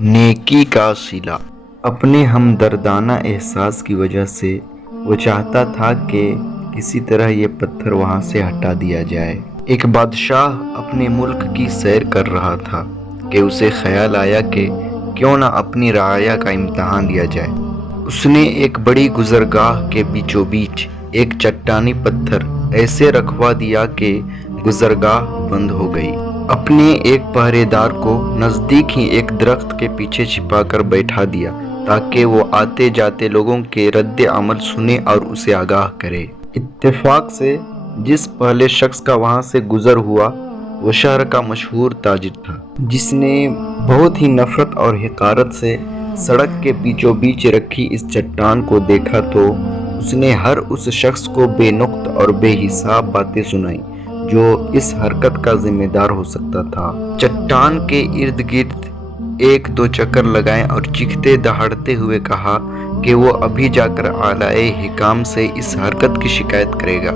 नेकी का सिला। अपने हमदर्दाना एहसास की वजह से वो चाहता था कि किसी तरह ये पत्थर वहाँ से हटा दिया जाए। एक बादशाह अपने मुल्क की सैर कर रहा था कि उसे ख्याल आया कि क्यों ना अपनी रआया का इम्तहान लिया जाए। उसने एक बड़ी गुजरगाह के बीचों बीच एक चट्टानी पत्थर ऐसे रखवा दिया कि गुजरगाह बंद हो गई। अपने एक पहरेदार को नज़दीक ही एक दरख्त के पीछे छिपाकर बैठा दिया ताकि वो आते जाते लोगों के रद्द अमल सुने और उसे आगाह करे। इत्तेफाक से जिस पहले शख्स का वहाँ से गुजर हुआ वो शहर का मशहूर ताजिर था, जिसने बहुत ही नफरत और हिकारत से सड़क के बीचों बीच रखी इस चट्टान को देखा तो उसने हर उस शख्स को बेनुक्त और बेहिसाब बातें सुनाई जो इस हरकत का जिम्मेदार हो सकता था। चट्टान के इर्द गिर्द एक दो चक्कर लगाए और चीखते दहाड़ते हुए कहा कि वो अभी जाकर आलाए हिकाम से इस हरकत की शिकायत करेगा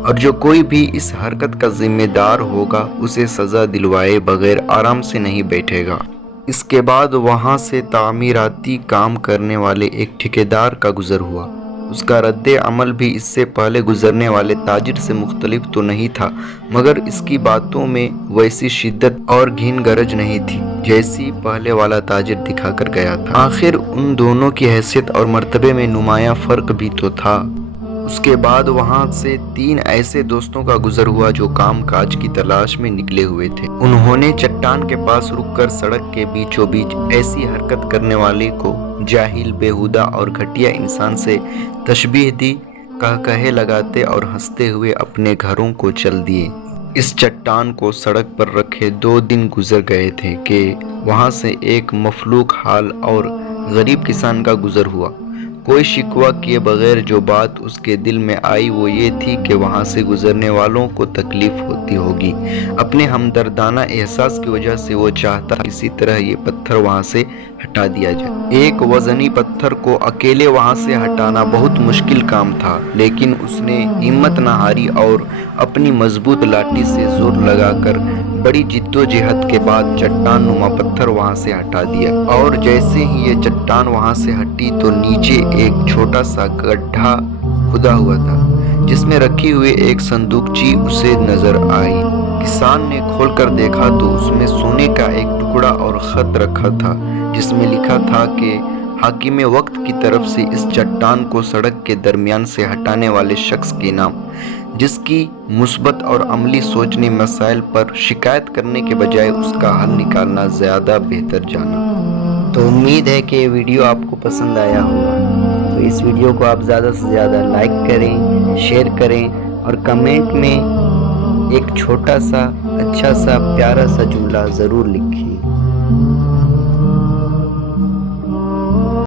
और जो कोई भी इस हरकत का जिम्मेदार होगा उसे सज़ा दिलवाए बगैर आराम से नहीं बैठेगा। इसके बाद वहाँ से तामीराती काम करने वाले एक ठेकेदार का गुजर हुआ। उसका रद्द अमल भी इससे पहले गुजरने वाले ताजिर से मुख्तलिफ तो नहीं था, मगर इसकी बातों में वैसी शिद्दत और घिन गरज नहीं थी जैसी पहले वाला ताजिर दिखा कर गया था। आखिर उन दोनों की हैसियत और मर्तबे में नुमाया फ़र्क भी तो था। उसके बाद वहाँ से तीन ऐसे दोस्तों का गुजर हुआ जो काम काज की तलाश में निकले हुए थे। उन्होंने चट्टान के पास रुककर सड़क के बीचों बीच ऐसी हरकत करने वाले को जाहिल, बेहुदा और घटिया इंसान से तशबीह दी। कहे लगाते और हंसते हुए अपने घरों को चल दिए। इस चट्टान को सड़क पर रखे 2 दिन गुजर गए थे कि वहाँ से एक मफलूक हाल और गरीब किसान का गुजर हुआ। कोई शिकवा किए बगैर जो बात उसके दिल में आई वो ये थी कि वहाँ से गुजरने वालों को तकलीफ होती होगी। अपने हमदर्दाना एहसास की वजह से वो चाहता किसी तरह ये पत्थर वहाँ से हटा दिया जाए। एक वजनी पत्थर को अकेले वहाँ से हटाना बहुत मुश्किल काम था, लेकिन उसने हिम्मत न हारी और अपनी मजबूत लाठी से जोर लगाकर बड़ी जिद्दोजहद के बाद चट्टान नुमा पत्थर वहाँ से हटा दिया। और जैसे ही ये चट्टान वहाँ से हटी तो नीचे एक छोटा सा गड्ढा खुदा हुआ था जिसमें रखी हुई एक संदूकची उसे नजर आई। किसान ने खोलकर देखा तो उसमें सोने का एक टुकड़ा और खत रखा था जिसमें लिखा था कि हाकिम वक्त की तरफ से इस चट्टान को सड़क के दरमियान से हटाने वाले शख्स के नाम, जिसकी मुस्बत और अमली सोचने मसाइल पर शिकायत करने के बजाय उसका हल निकालना ज़्यादा बेहतर जाना। तो उम्मीद है कि ये वीडियो आपको पसंद आया होगा। तो इस वीडियो को आप ज़्यादा से ज़्यादा लाइक करें, शेयर करें और कमेंट में एक छोटा सा अच्छा सा प्यारा सा जुमला ज़रूर लिखिए।